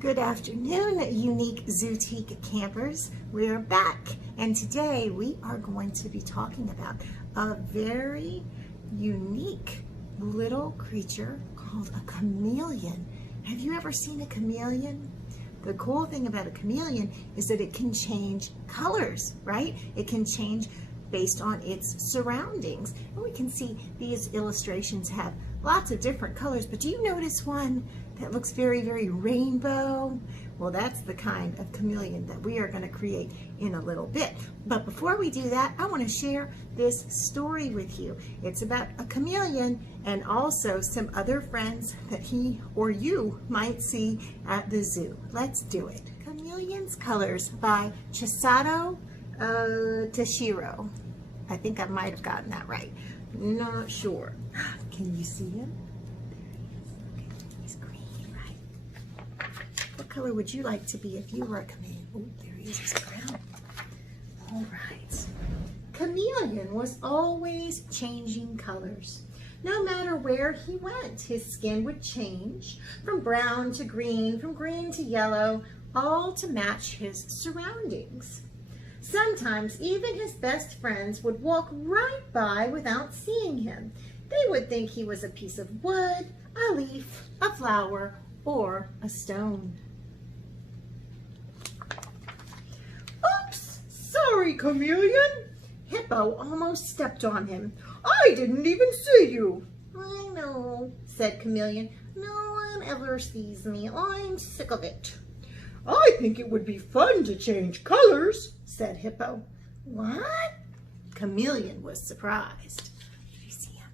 Good afternoon, unique Zootique campers. We're back, and today we are going to be talking about a very unique little creature called a chameleon. Have you ever seen a chameleon? The cool thing about a chameleon is that it can change colors, right? It can change based on its surroundings. And we can see these illustrations have lots of different colors, but do you notice one that looks very, very rainbow? Well, that's the kind of chameleon that we are going to create in a little bit. But before we do that, I want to share this story with you. It's about a chameleon and also some other friends that he or you might see at the zoo. Let's do it. Chameleon's Colors by Chisato Tashiro. I think I might have gotten that right. Not sure. Can you see him? He's green, right? What color would you like to be if you were a chameleon? Oh, there he is. He's brown. All right. Chameleon was always changing colors. No matter where he went, his skin would change from brown to green, from green to yellow, all to match his surroundings. Sometimes even his best friends would walk right by without seeing him. They would think he was a piece of wood, a leaf, a flower, or a stone. Oops! Sorry, Chameleon! Hippo almost stepped on him. I didn't even see you. I know, said Chameleon. No one ever sees me. I'm sick of it. I think it would be fun to change colors, said Hippo. What? Chameleon was surprised. Did you see him?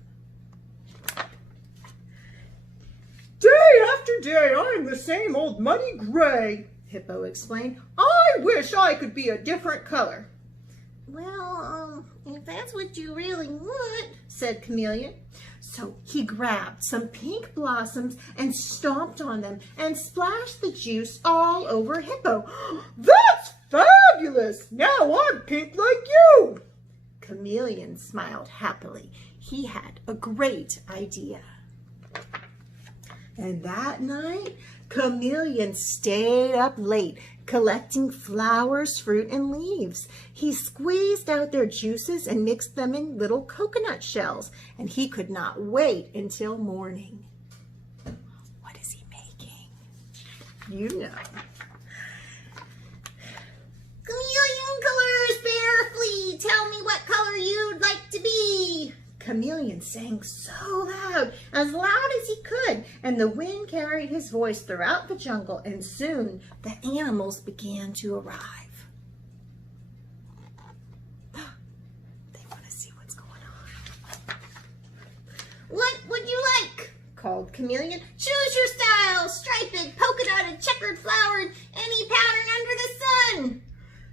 Day after day, I'm the same old muddy gray, Hippo explained. I wish I could be a different color. Well, if that's what you really want, said Chameleon. So he grabbed some pink blossoms and stomped on them and splashed the juice all over Hippo. That's fabulous! Now I'm pink like you! Chameleon smiled happily. He had a great idea. And that night, Chameleon stayed up late, collecting flowers, fruit, and leaves. He squeezed out their juices and mixed them in little coconut shells, and he could not wait until morning. What is he making? You know. Chameleon Colors, Bear Flea, tell me what color you'd like to be. Chameleon sang so loud as he could, and the wind carried his voice throughout the jungle, and soon the animals began to arrive. They want to see what's going on. What would you like? Called Chameleon. Choose your style, striped, polka dotted, checkered, flowered, any pattern under the sun.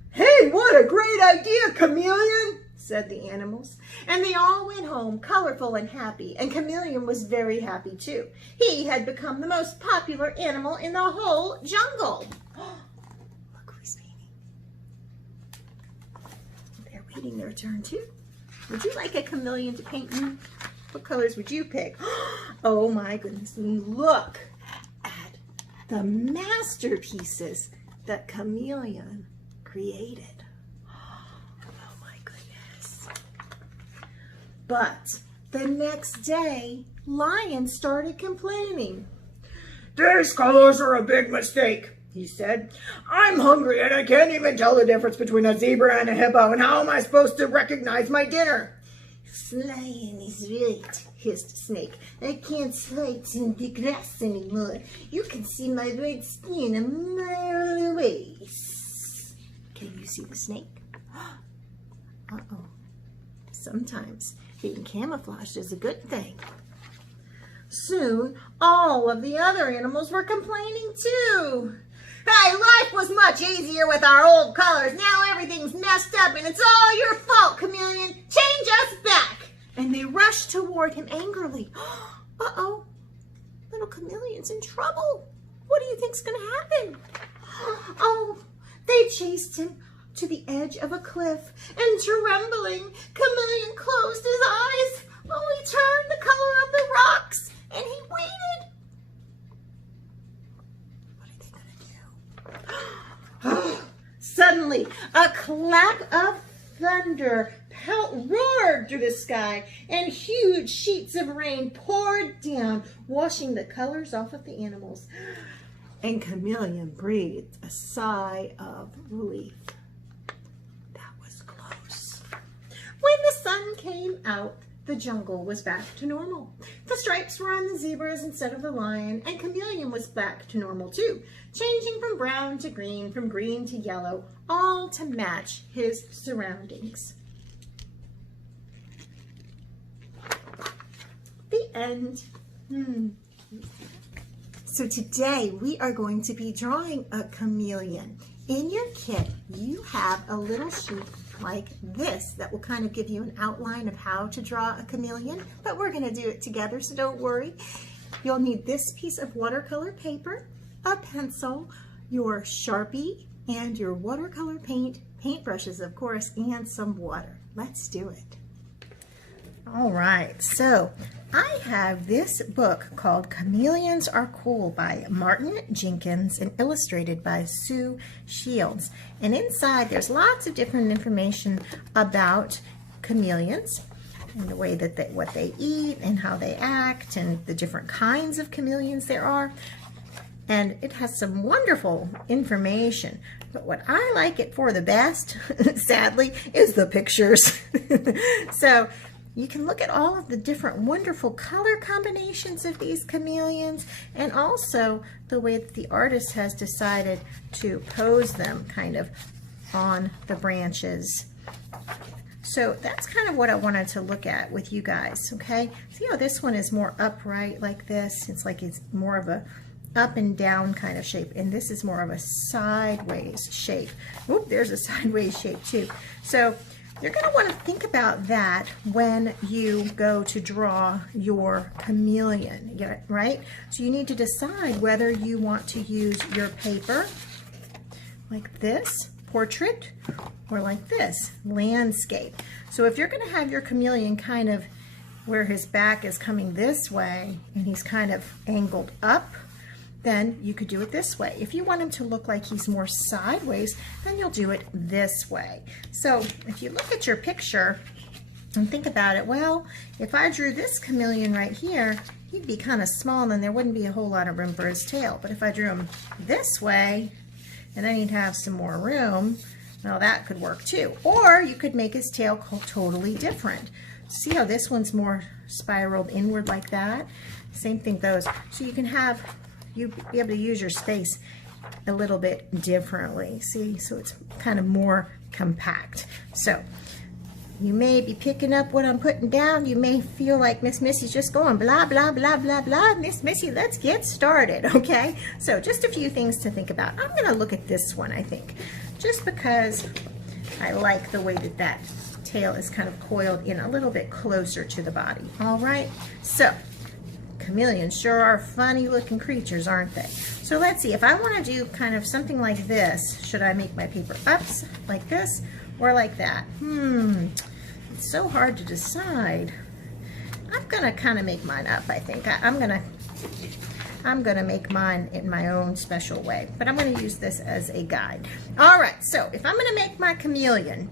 Hey, what a great idea, Chameleon, said the animals. And they all went home colorful and happy, and Chameleon was very happy too. He had become the most popular animal in the whole jungle. Look who's painting. They're waiting their turn too. Would you like a chameleon to paint you? What colors would you pick? Oh my goodness, look at the masterpieces that Chameleon created. But the next day, Lion started complaining. These colors are a big mistake, he said. I'm hungry and I can't even tell the difference between a zebra and a hippo, and how am I supposed to recognize my dinner? Lion is right, hissed Snake. I can't hide in the grass anymore. You can see my red skin a mile away. Can you see the snake? Uh-oh. Sometimes being camouflaged is a good thing. Soon, all of the other animals were complaining too. Hey, life was much easier with our old colors. Now everything's messed up and it's all your fault, Chameleon. Change us back. And they rushed toward him angrily. Uh-oh, little Chameleon's in trouble. What do you think's going to happen? Oh, they chased him to the edge of a cliff, and trembling, Chameleon closed his eyes. Oh, he turned the color of the rocks, and he waited. What are they going to do? suddenly a clap of thunder roared through the sky, and huge sheets of rain poured down, washing the colors off of the animals. And Chameleon breathed a sigh of relief. That was close. When the sun came out, the jungle was back to normal. The stripes were on the zebras instead of the lion, and Chameleon was back to normal too, changing from brown to green, from green to yellow, all to match his surroundings. The end. So today we are going to be drawing a chameleon. In your kit, you have a little sheet like this that will kind of give you an outline of how to draw a chameleon, but we're going to do it together, so don't worry. You'll need this piece of watercolor paper, a pencil, your Sharpie, and your watercolor paintbrushes, of course, and some water. Let's do it. All right, so I have this book called Chameleons Are Cool by Martin Jenkins and illustrated by Sue Shields. And inside there's lots of different information about chameleons and the way that what they eat and how they act and the different kinds of chameleons there are. And it has some wonderful information. But what I like it for the best, sadly, is the pictures. So you can look at all of the different wonderful color combinations of these chameleons, and also the way that the artist has decided to pose them kind of on the branches. So that's kind of what I wanted to look at with you guys, okay? See how this one is more upright like this? It's like it's more of a up and down kind of shape, and this is more of a sideways shape. Oop, there's a sideways shape too. So you're going to want to think about that when you go to draw your chameleon, right? So you need to decide whether you want to use your paper like this, portrait, or like this, landscape. So if you're going to have your chameleon kind of where his back is coming this way and he's kind of angled up, then you could do it this way. If you want him to look like he's more sideways, then you'll do it this way. So if you look at your picture and think about it, well, if I drew this chameleon right here, he'd be kind of small and then there wouldn't be a whole lot of room for his tail. But if I drew him this way, and then he'd have some more room, well, that could work too. Or you could make his tail totally different. See how this one's more spiraled inward like that? Same thing those. So you can have you'd be able to use your space a little bit differently. See, so it's kind of more compact. So you may be picking up what I'm putting down. You may feel like Miss Missy's just going blah, blah, blah, blah, blah. Miss Missy, let's get started, okay? So just a few things to think about. I'm gonna look at this one, I think, just because I like the way that that tail is kind of coiled in a little bit closer to the body. All right, so chameleons sure are funny looking creatures, aren't they? So let's see, if I want to do kind of something like this, should I make my paper up like this or like that? It's so hard to decide. I'm gonna kind of make mine up, I think. I'm gonna make mine in my own special way, but I'm gonna use this as a guide. All right, so if I'm gonna make my chameleon,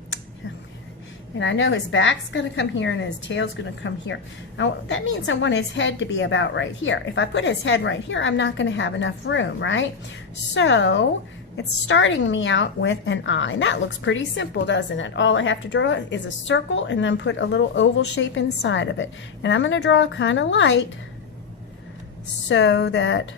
and I know his back's going to come here and his tail's going to come here. Now, that means I want his head to be about right here. If I put his head right here, I'm not going to have enough room, right? So it's starting me out with an eye. And that looks pretty simple, doesn't it? All I have to draw is a circle and then put a little oval shape inside of it. And I'm going to draw kind of light so that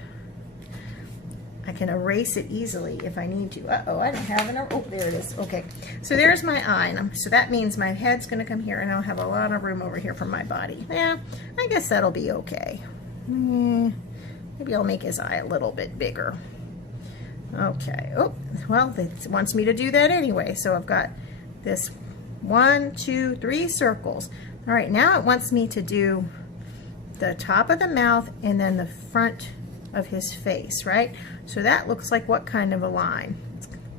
I can erase it easily if I need to. Uh-oh, I don't have enough. Oh, there it is. Okay, so there's my eye. And so that means my head's going to come here and I'll have a lot of room over here for my body. Yeah, I guess that'll be okay. Maybe I'll make his eye a little bit bigger. Okay. Oh, well, it wants me to do that anyway. So I've got this 1, 2, 3 circles. All right, now it wants me to do the top of the mouth and then the front of his face, right? So that looks like what kind of a line?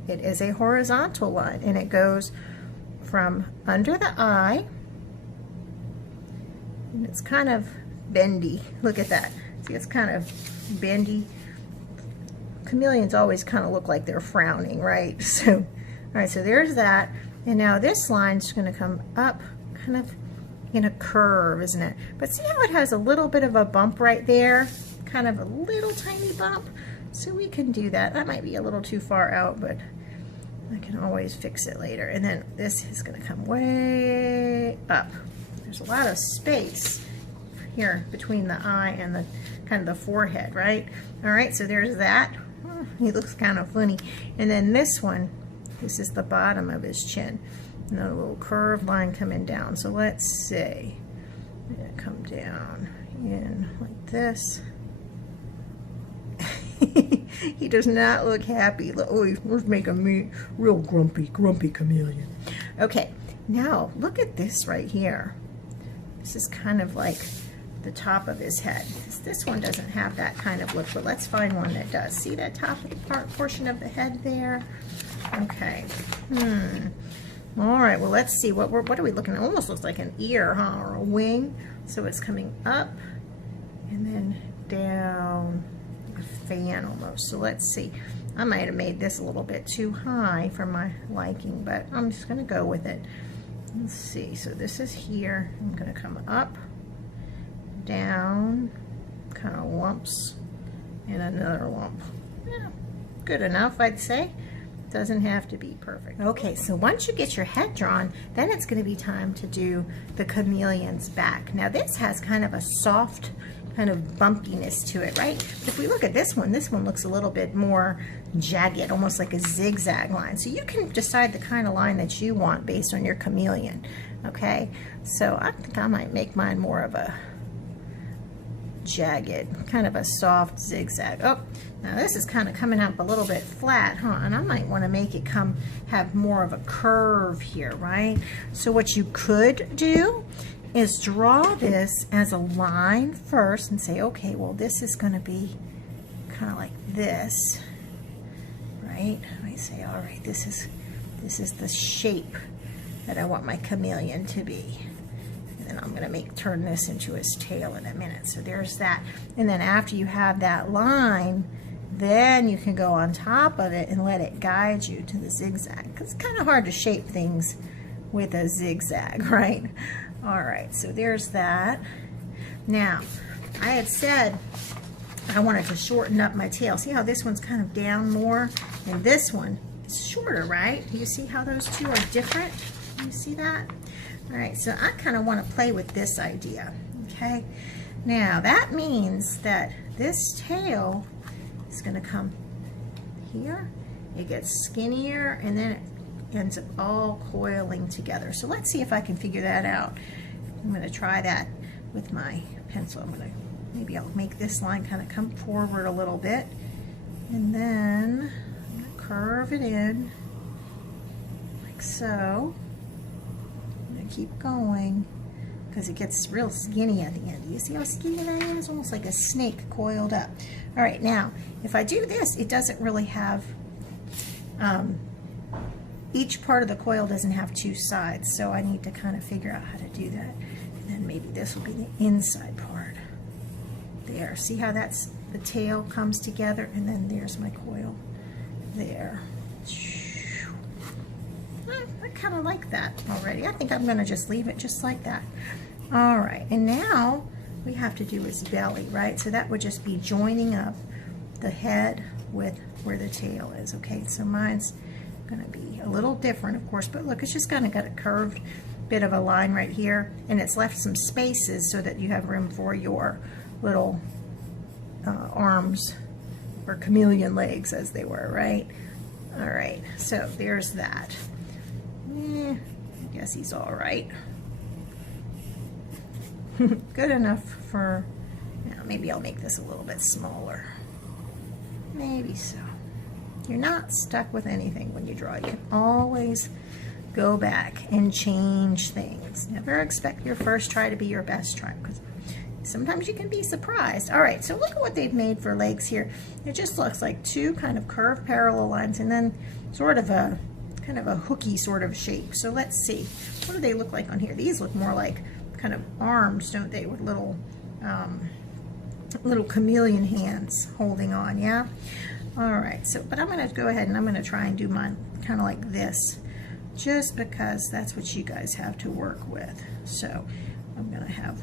It is a horizontal line, and it goes from under the eye, and it's kind of bendy. Look at that. See, it's kind of bendy. Chameleons always kind of look like they're frowning, right? So right, so there's that. And now this line's going to come up kind of in a curve, isn't it? But see how it has a little bit of a bump right there? Kind of a little tiny bump. So we can do that. That might be a little too far out, but I can always fix it later. And then this is going to come way up. There's a lot of space here between the eye and the kind of the forehead, right? All right, so there's that. Oh, he looks kind of funny. And then this one, this is the bottom of his chin. And a little curved line coming down. So let's see. I'm going to come down in like this. He does not look happy. Oh, he's making me real grumpy chameleon. Okay, now look at this right here. This is kind of like the top of his head. This one doesn't have that kind of look, but let's find one that does. See that top portion of the head there? Okay. All right, well, let's see. What are we looking at? It almost looks like an ear, huh, or a wing. So it's coming up and then down. A fan almost. So let's see. I might have made this a little bit too high for my liking, but I'm just going to go with it. Let's see. So this is here. I'm going to come up, down, kind of lumps, and another lump. Yeah, good enough, I'd say. Doesn't have to be perfect. Okay, so once you get your head drawn, then it's going to be time to do the chameleon's back. Now this has kind of a soft kind of bumpiness to it, right? But if we look at this one looks a little bit more jagged, almost like a zigzag line. So you can decide the kind of line that you want based on your chameleon, okay? So I think I might make mine more of a jagged, kind of a soft zigzag. Oh, now this is kind of coming up a little bit flat, huh? And I might want to make it have more of a curve here, right? So what you could do is draw this as a line first and say, okay, well, this is going to be kind of like this, right? I say, all right, this is the shape that I want my chameleon to be. And then I'm going to turn this into his tail in a minute. So there's that. And then after you have that line, then you can go on top of it and let it guide you to the zigzag. Because it's kind of hard to shape things with a zigzag, right? All right, so there's that. Now, I had said I wanted to shorten up my tail. See how this one's kind of down more? And this one is shorter, right? Do you see how those two are different? You see that? All right, so I kind of want to play with this idea, okay? Now, that means that this tail is going to come here. It gets skinnier, and then it ends up all coiling together. So let's see if I can figure that out. I'm going to try that with my pencil. Maybe I'll make this line kind of come forward a little bit, and then I'm going to curve it in like so. I'm going to keep going because it gets real skinny at the end. You see how skinny that is? Almost like a snake coiled up. All right, now if I do this, it doesn't really have each part of the coil doesn't have two sides, so I need to kind of figure out how to do that. And then maybe this will be the inside part. There, see how the tail comes together, and then there's my coil there. I kind of like that already. I think I'm going to just leave it just like that. All right, and now we have to do his belly, right? So that would just be joining up the head with where the tail is, okay? So mine's going to be a little different, of course, but look, it's just kind of got a curved bit of a line right here, and it's left some spaces so that you have room for your little arms, or chameleon legs as they were, right? All right, so there's that. I guess he's all right. Good enough for, maybe I'll make this a little bit smaller. Maybe so. You're not stuck with anything when you draw. You can always go back and change things. Never expect your first try to be your best try, because sometimes you can be surprised. All right, so look at what they've made for legs here. It just looks like two kind of curved parallel lines and then sort of a kind of a hooky sort of shape. So let's see. What do they look like on here? These look more like kind of arms, don't they, with little little chameleon hands holding on, yeah? All right, so, but I'm gonna go ahead and I'm gonna try and do mine kind of like this, just because that's what you guys have to work with. So I'm gonna have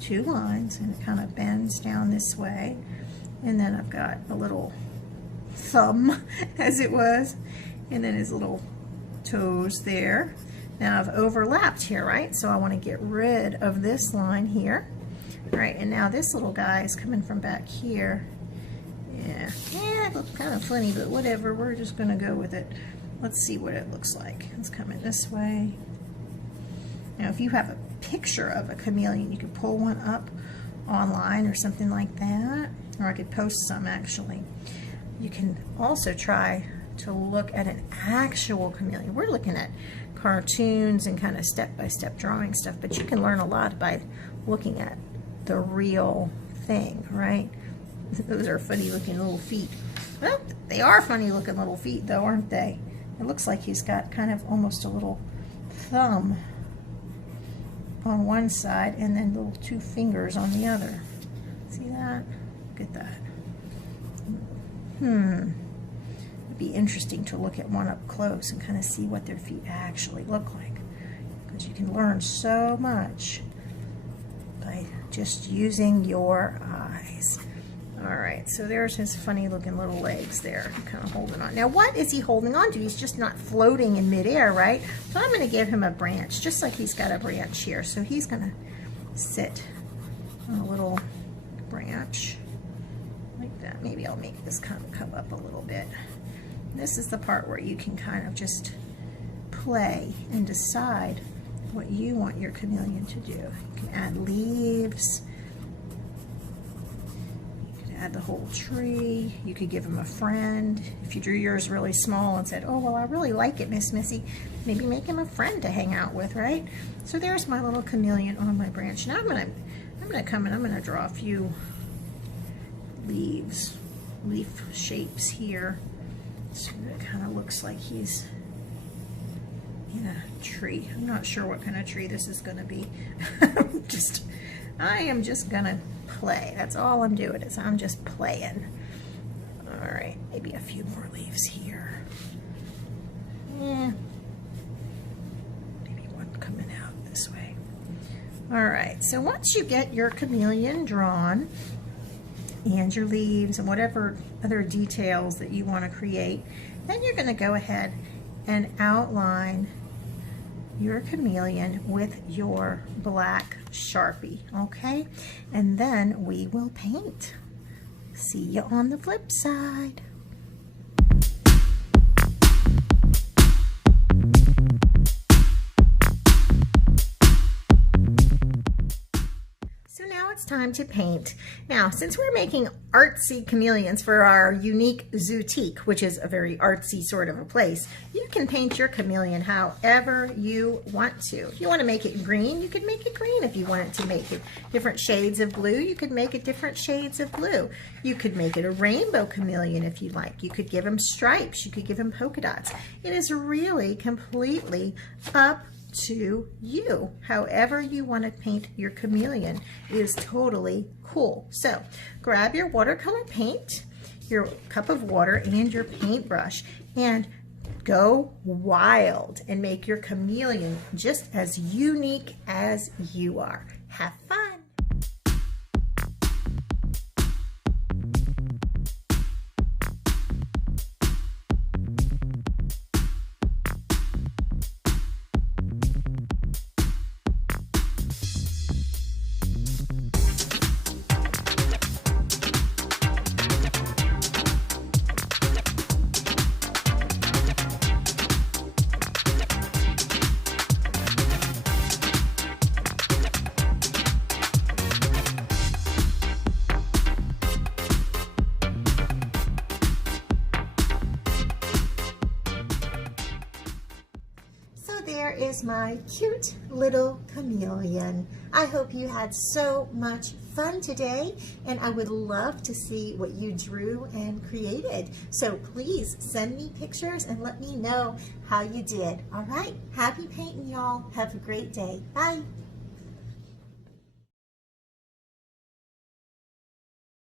2 lines, and it kind of bends down this way, and then I've got a little thumb as it was, and then his little toes there. Now I've overlapped here, right? So I want to get rid of this line here, right? And now this little guy is coming from back here. Yeah, it looks kind of funny, but whatever, we're just gonna go with it. Let's see what it looks like. It's coming this way. Now if you have a picture of a chameleon, you could pull one up online or something like that, or I could post some actually. You can also try to look at an actual chameleon. We're looking at cartoons and kind of step-by-step drawing stuff, but you can learn a lot by looking at the real thing, right? Those are funny looking little feet. Well, they are funny looking little feet though, aren't they? It looks like he's got kind of almost a little thumb on one side and then little 2 fingers on the other. See that? Look at that. It'd be interesting to look at one up close and kind of see what their feet actually look like, because you can learn so much by just using your eyes. All right, so there's his funny looking little legs there, kind of holding on. Now what is he holding on to? He's just not floating in midair, right? So I'm gonna give him a branch, just like he's got a branch here. So he's gonna sit on a little branch like that. Maybe I'll make this kind of come up a little bit. This is the part where you can kind of just play and decide what you want your chameleon to do. You can add leaves. Add the whole tree. You could give him a friend. If you drew yours really small and said, oh, well, I really like it, Miss Missy, maybe make him a friend to hang out with, right? So there's my little chameleon on my branch. Now I'm gonna come and I'm gonna draw a few leaf shapes here. So it kind of looks like he's in a tree. I'm not sure what kind of tree this is gonna be. I am just gonna play. That's all I'm doing, is I'm just playing. All right, maybe a few more leaves here. Maybe one coming out this way. All right, so once you get your chameleon drawn and your leaves and whatever other details that you want to create, then you're going to go ahead and outline your chameleon with your black Sharpie, okay? And then we will paint. See you on the flip side. So now it's time to paint. Now, since we're making artsy chameleons for our unique Zootique, which is a very artsy sort of a place, you can paint your chameleon however you want to. If you want to make it green, you could make it green. If you wanted to make it different shades of blue, you could make it different shades of blue. You could make it a rainbow chameleon if you like. You could give him stripes. You could give him polka dots. It is really completely up to you. However you want to paint your chameleon is totally cool. So grab your watercolor paint, your cup of water, and your paintbrush, and go wild and make your chameleon just as unique as you are. Have fun. There is my cute little chameleon. I hope you had so much fun today, and I would love to see what you drew and created. So please send me pictures and let me know how you did. All right, happy painting, y'all. Have a great day. Bye.